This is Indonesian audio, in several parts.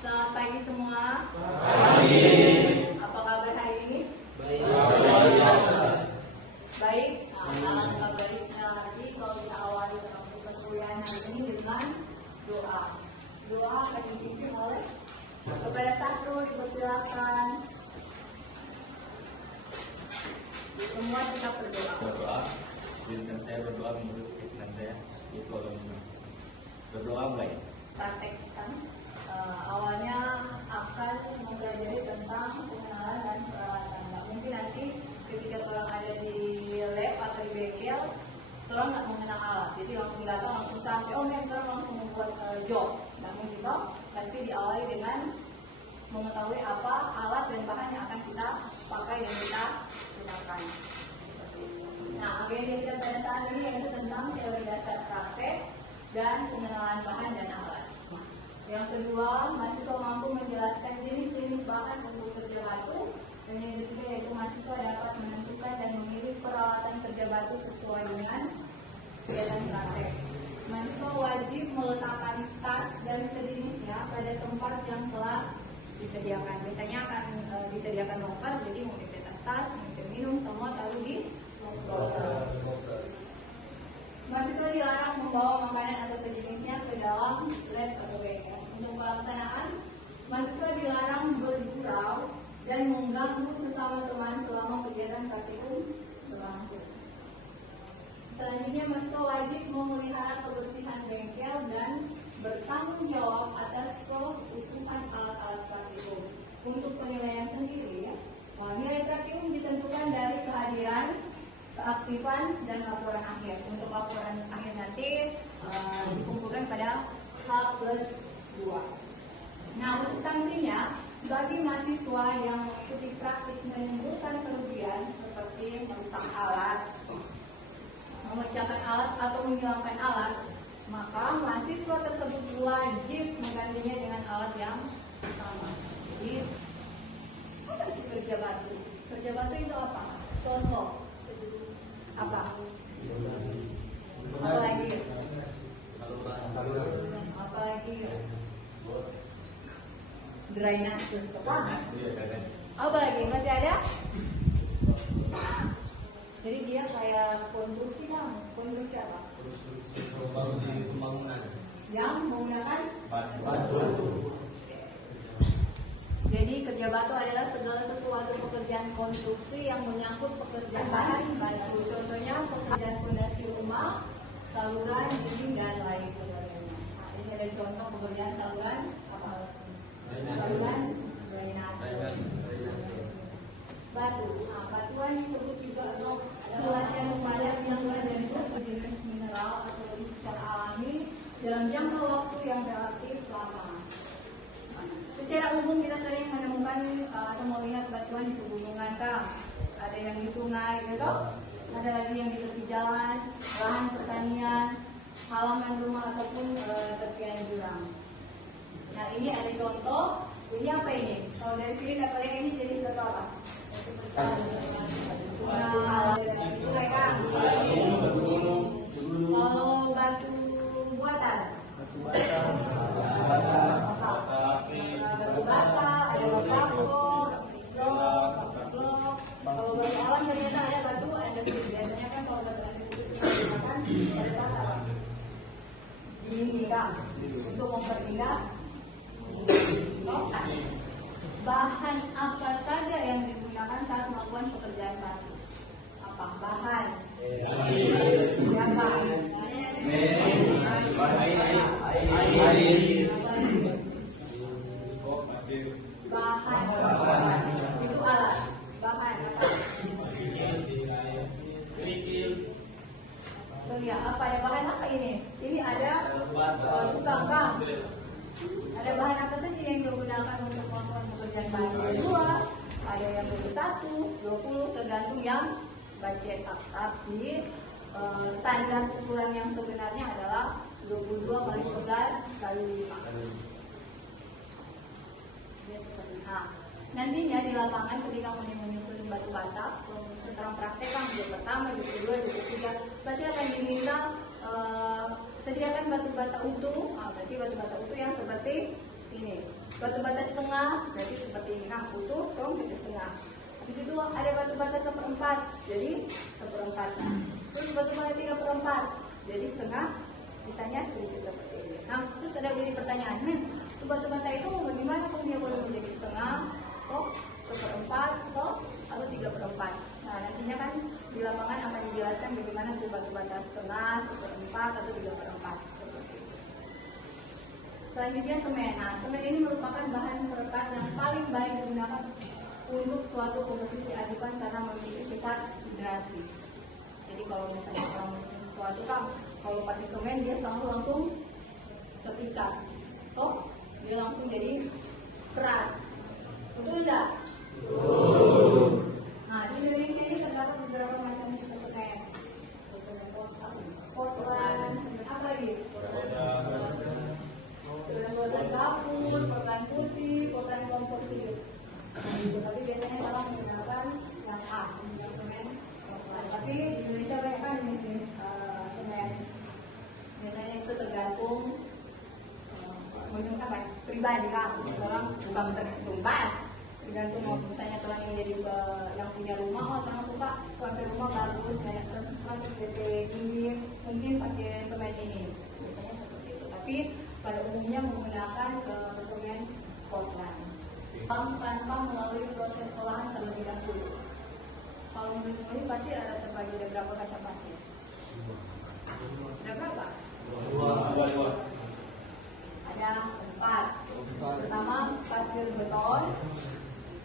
Selamat pagi semua. Pagi. Apa kabar hari ini? Baik. Baik. Alangkah baiknya lagi kalau kita awali perkuliahan hari ini dengan doa. Doa akan dipimpin oleh kepada satu dipersilakan. Semua kita berdoa. Berdoa, izinkan saya berdoa menurut keinginan saya, itu agama. Berdoa mulai. Praktekkan. Awalnya akan mempelajari tentang pengenalan dan peralatan. Nggak mungkin nanti ketika orang ada di lab atau di bengkel, orang nggak mengenal alat, jadi langsung datang langsung sampai, oh nih orang langsung membuat job. Nggak mungkin toh, pasti diawali dengan mengetahui apa alat dan bahan yang akan kita pakai dan kita gunakan. Nah, agenda kita pada saat ini yaitu tentang teori dasar praktek dan pengenalan bahan dan alat. Yang kedua, mahasiswa mampu menjelaskan jenis-jenis bahan untuk kerja batu. Dan yang ketiga yaitu mahasiswa dapat menentukan dan memilih peralatan kerja batu sesuai dengan kegiatan praktek. Mahasiswa wajib meletakkan tas dan sejenisnya pada tempat yang telah disediakan. Biasanya akan disediakan loker, jadi mau di tas, mau minum, semua taruh di loker. Mahasiswa dilarang membawa makanan atau sejenisnya ke dalam lab atau bengkel. Untuk pelaksanaan, mahasiswa dilarang bergurau dan mengganggu sesama teman selama kegiatan praktikum berlangsung. Selanjutnya, mahasiswa wajib memelihara kebersihan bengkel dan bertanggung jawab atas keutuhan alat-alat praktikum. Untuk penilaian sendiri, nilai praktikum ditentukan dari kehadiran, keaktifan, dan laporan akhir. Untuk laporan akhir nanti dikumpulkan pada H+2. Nah, untuk sanksinya, bagi mahasiswa yang mengikuti praktik menimbulkan kerugian seperti merusak alat, memecahkan alat atau menghilangkan alat, maka mahasiswa tersebut wajib menggantinya dengan alat yang sama. Jadi, apa itu kerja batu? Kerja batu itu apa? Contoh. Apa? Apa lagi? Apa lagi? Drainase. Apa lagi? Masih ada? Jadi dia kayak konstruksi kan? Konstruksi apa? Konstruksi pembangunan Yang menggunakan batu. Jadi kerja batu adalah segala sesuatu pekerjaan konstruksi yang menyangkut pekerjaan bahan batu. Contohnya pekerjaan fondasi rumah, saluran, dinding, dan lain sebagainya. Nah, ini ada contoh pekerjaan saluran apa? Saluran drainase. Batu. Nah, batuan disebut juga rock. Adalah yang padat yang dari suatu jenis mineral atau secara alami dalam jangka waktu yang relatif lama. Secara umum kita sering menemukan atau melihat batuan di pegunungan, Kang. Ada yang di sungai, gitu. Ada lagi yang di tepi jalan, lahan pertanian, halaman rumah ataupun tepian jurang. Nah, ini ada contoh. Ini apa ini? Kalau dari sini dapat lihat ini jenis batu apa? Dari sungai, Kang. Kalau batu buatan. Batu bata, ada batu blok. Kalau batu alam ternyata ada batu andesit. Biasanya kan kalau batu andesit itu digunakan pada saat apa? Ini Kang, untuk memperindah lokasi. Bahan apa saja yang digunakan saat melakukan pekerjaan batu? Apa bahan? Siapa? Bahan itu alat. Bahan apa? Surya. Apa ada bahan apa ini? Ini ada tukang Kang. Ada bahan apa saja yang digunakan untuk melakukan pekerjaan batu? Dua. Ada yang 21, 20 tergantung yang budget. Tapi standar ukuran yang sebenarnya adalah 22 kali 11 kali 5. Nantinya di lapangan ketika menyusun batu bata, setelah praktek kan job pertama, job kedua, job ketiga, pasti akan diminta sediakan batu bata utuh. Berarti batu bata utuh yang seperti ini. Batu bata setengah berarti seperti ini. Nah, utuh dong jadi setengah. Di situ ada batu bata 1/4, jadi 1/4. Terus batu bata 3/4, jadi setengah. Sisanya sedikit seperti ini. Nah, terus ada jadi pertanyaan, batu bata itu bagaimana kok dia boleh menjadi setengah, atau 1/4, atau 3/4? Nah, nantinya kan di lapangan akan dijelaskan bagaimana tuh batu bata setengah, 1/4, atau 3/4 seperti itu. Selanjutnya semen. Nah, semen ini merupakan bahan perekat yang paling baik digunakan untuk suatu komposisi adukan karena memiliki sifat hidrasi. Jadi kalau misalnya orang bikin sesuatu kan, kalau pakai semen dia selalu langsung kepikat, dia langsung jadi keras. Betul enggak? Nah, di Indonesia ini terdapat beberapa macam jenis semen. Portland, apa lagi? Portland kapur, Portland putih, Portland komposit. Tapi biasanya orang menggunakan yang A, yang semen Portland. Tapi di Indonesia banyak kan jenis semen. Biasanya itu tergantung apa pribadi kan, orang bukan tertumbas. Tergantung misalnya orang yang jadi yang punya rumah, orang suka sampai rumah bagus, banyak orang PP dingin, mungkin pakai semen ini. Biasanya seperti itu. Tapi pada umumnya menggunakan semen Portland. Tanpa melalui proses olahan terlebih dahulu. Kalau menurut ini pasti ada terbagi ada berapa kaca pasir? Ada berapa? Dua. Ada 4. Pertama pasir beton,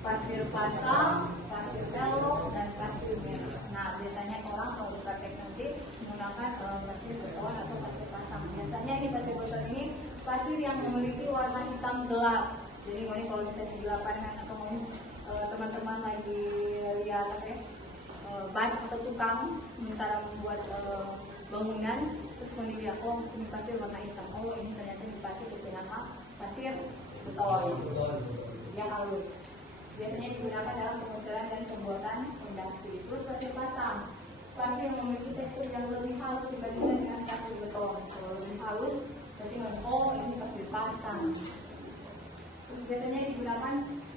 pasir pasang, pasir celok, dan pasir merah. Nah, biasanya orang kalau praktek nanti menggunakan pasir beton atau pasir pasang. Biasanya ini pasir beton ini pasir yang memiliki warna hitam gelap. Jadi ini kalau bisa di lapangan atau teman-teman lagi lihat bas atau tukang sementara membuat bangunan, terus melihat ini pasir warna hitam. Oh, ini ternyata di pasir itu nama pasir beton yang halus. Biasanya digunakan dalam pengucuran dan pembuatan fondasi. Terus pasir pasang, pasir yang memiliki tekstur yang lebih halus dibandingkan dengan pasir beton. Kalau lebih halus, berarti ini pasir pasang. Terus biasanya digunakan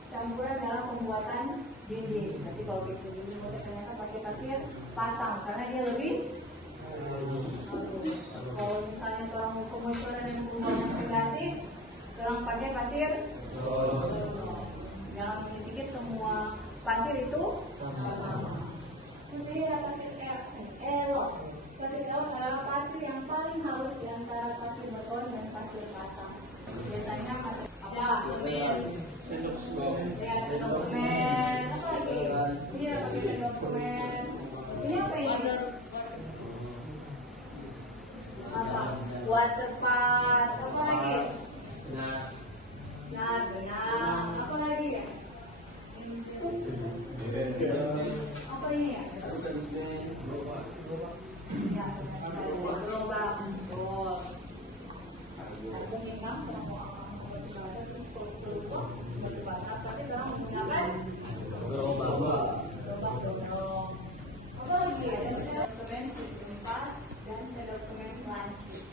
campuran dalam pembuatan dinding. Tapi kalau gitu dinding ternyata pakai pasir pasang karena dia lebih halus. Kalau misalnya orang mau pengucuran dan pembuatan fondasi, orang pakai pasir. Jangan dipikir semua pasir itu sama. Terus ini ada pasir elok. Pasir elok adalah pasir yang paling halus di antara pasir beton dan pasir pasang. Biasanya pasir apa? Semen. Ya, sendok semen. Apa lagi? Ini ada pasir sendok semen. Ini apa ini? Apa? Water pass. Apa lagi? Nah, benang. Apa lagi ya? Apa ini ya? Ya, gerobak. Oh. Mungkin kan batu bata, tapi orang menggunakan gerobak. Apa lagi ya? Sendok semen 4 dan sendok semen lancip.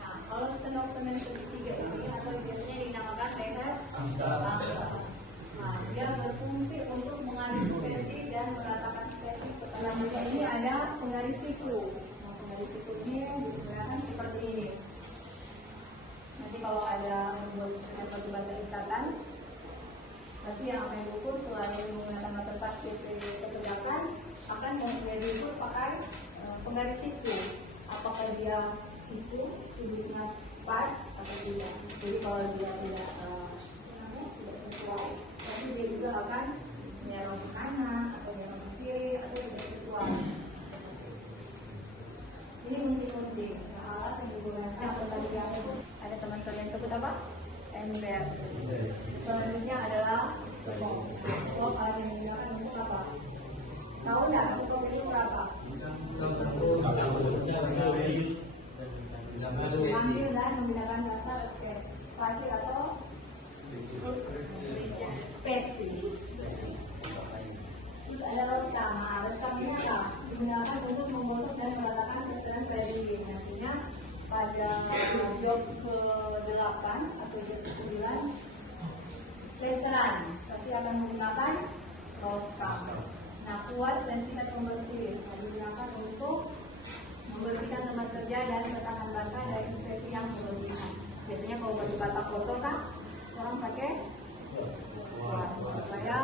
Nah, kalau sendok semen segitiga ini atau biasanya dinamakan leher bangsa. Nah, dia berfungsi untuk mengalir spesi dan meratakan spesi. Selanjutnya ini ada penggaris siku. Nah, penggaris siku ini digunakan seperti ini. Nanti kalau ada membuat batu bata ikatan, pasti yang akan diukur selain menggunakan water pass ketegakan akan diukur pakai penggaris siku. Apakah dia siku sudutnya pas atau tidak? Jadi kalau dia tidak sesuai, tapi dia juga akan menyerang ke kanan atau menyerang ke kiri atau tidak sesuai. Ini penting alat yang digunakan atau tadi yang ada teman-teman yang sebut apa? Ember. Selanjutnya adalah semok. Semok alat yang digunakan untuk apa? Tahu nggak semok itu berapa? Ambil dan menggunakan dasar pasir atau spesi. Terus ada rostam. Rostam ini apa? Digunakan untuk menggosok dan meletakkan testeran kredit. Nantinya pada job ke-8 atau job ke-9, plesteran pasti akan menggunakan roskam. Nah, kuas dan sikat pembersih digunakan untuk membersihkan tempat kerja dan letakkan bata dari inspeksi yang berlebihan. Biasanya kalau baju bata kotor kan orang pakai kuas supaya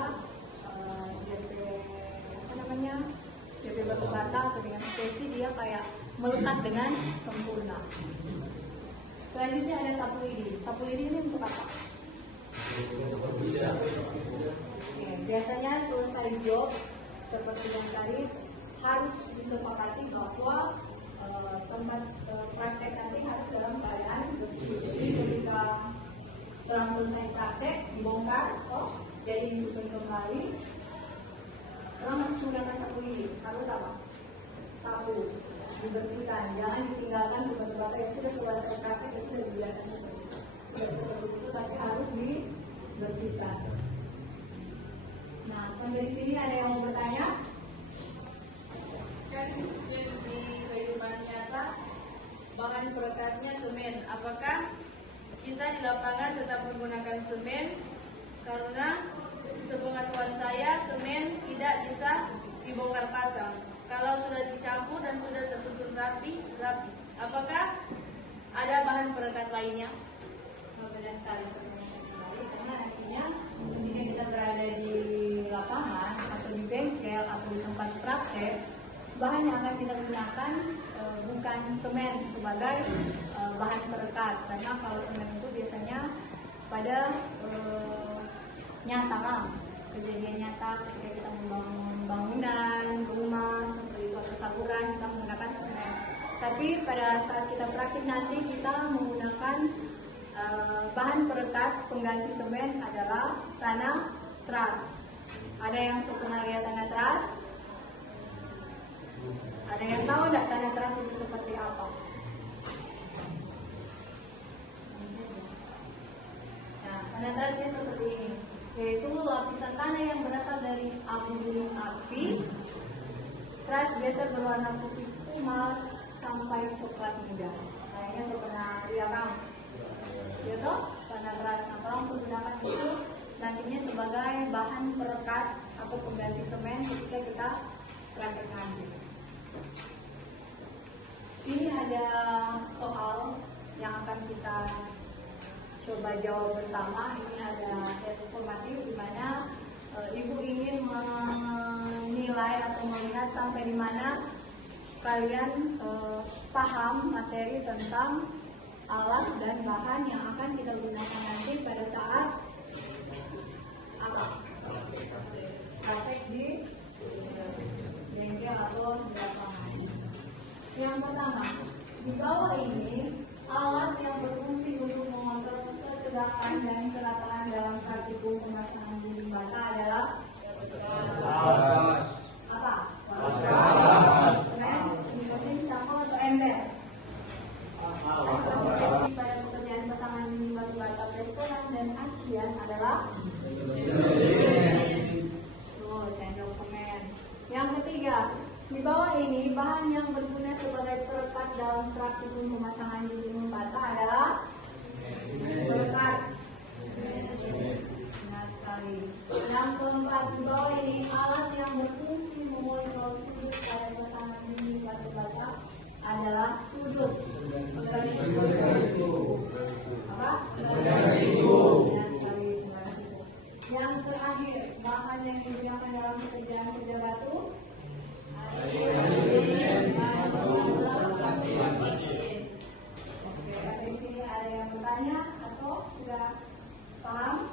DP batu bata atau dengan inspeksi dia kayak melekat dengan sempurna. Selanjutnya ada sapu lidi. Sapu lidi ini untuk apa? Oke, biasanya selesai job seperti yang tadi harus disepakati bahwa tempat praktek nanti harus dalam keadaan bersih. Jadi ketika orang selesai praktek dibongkar, jadi disusun kembali. Orang harus menggunakan sapu lidi. Harus apa? Sapu dibersihkan, jangan ditinggalkan batu-batu yang sudah selesai praktek itu sudah dibiarkan seperti itu. Tidak seperti itu, tapi harus dibersihkan. Nah, sampai di sini ada yang mau bertanya? Kan yang di kehidupan nyata bahan perekatnya semen. Apakah kita di lapangan tetap menggunakan semen? Karena sepengetahuan saya semen tidak bisa dibongkar pasang. Kalau sudah dicampur dan sudah tersusun rapi. Apakah ada bahan perekat lainnya? Benar sekali pertanyaan kembali, karena nantinya ketika kita berada di lapangan atau di bengkel atau di tempat praktek, bahan yang akan kita gunakan bukan semen sebagai bahan perekat, karena kalau semen itu biasanya pada nyata kan, kejadian nyata ketika kita membangun bangunan, rumah, seperti itu atau saluran kita menggunakan semen. Tapi pada saat kita praktik nanti kita menggunakan bahan perekat pengganti semen adalah tanah teras. Ada yang pernah lihat tanah teras? Ada yang tahu tidak tanah teras itu seperti apa? Nah, tanah terasnya seperti ini, yaitu lapisan tanah yang berasal dari abu gunung api. Teras biasa berwarna putih emas sampai coklat muda. Kayaknya saya pernah lihat kan? Ya toh, tanah teras. Nah, tolong menggunakan itu nantinya sebagai bahan perekat atau pengganti semen ketika kita praktek nanti. Ini ada soal yang akan kita coba jawab bersama. Ini ada tes formatif di mana Ibu ingin menilai atau melihat sampai di mana kalian paham materi tentang alat dan bahan yang akan kita gunakan nanti pada saat praktek di bengkel atau di lapangan. Yang pertama, di bawah ini alat yang berfungsi untuk mengontrol ketegangan dan kerataan dalam praktikum pemasangan dinding bata adalah apa? Semen, mesin, cangkul atau ember? Pada pekerjaan pasangan dinding batu bata plesteran dan acian adalah sendok semen. Yang ketiga, di bawah ini bahan yang berguna sebagai perekat dalam praktikum pemasangan dinding bata adalah perekat. Benar sekali. Yang keempat, di bawah ini alat yang berfungsi mengontrol sudut pada pasangan dinding batu bata adalah sudut. Apa? Benar sekali. Yang terakhir, bahan yang digunakan dalam pekerjaan kerja batu. Oke, ada di sini ada yang bertanya atau sudah paham?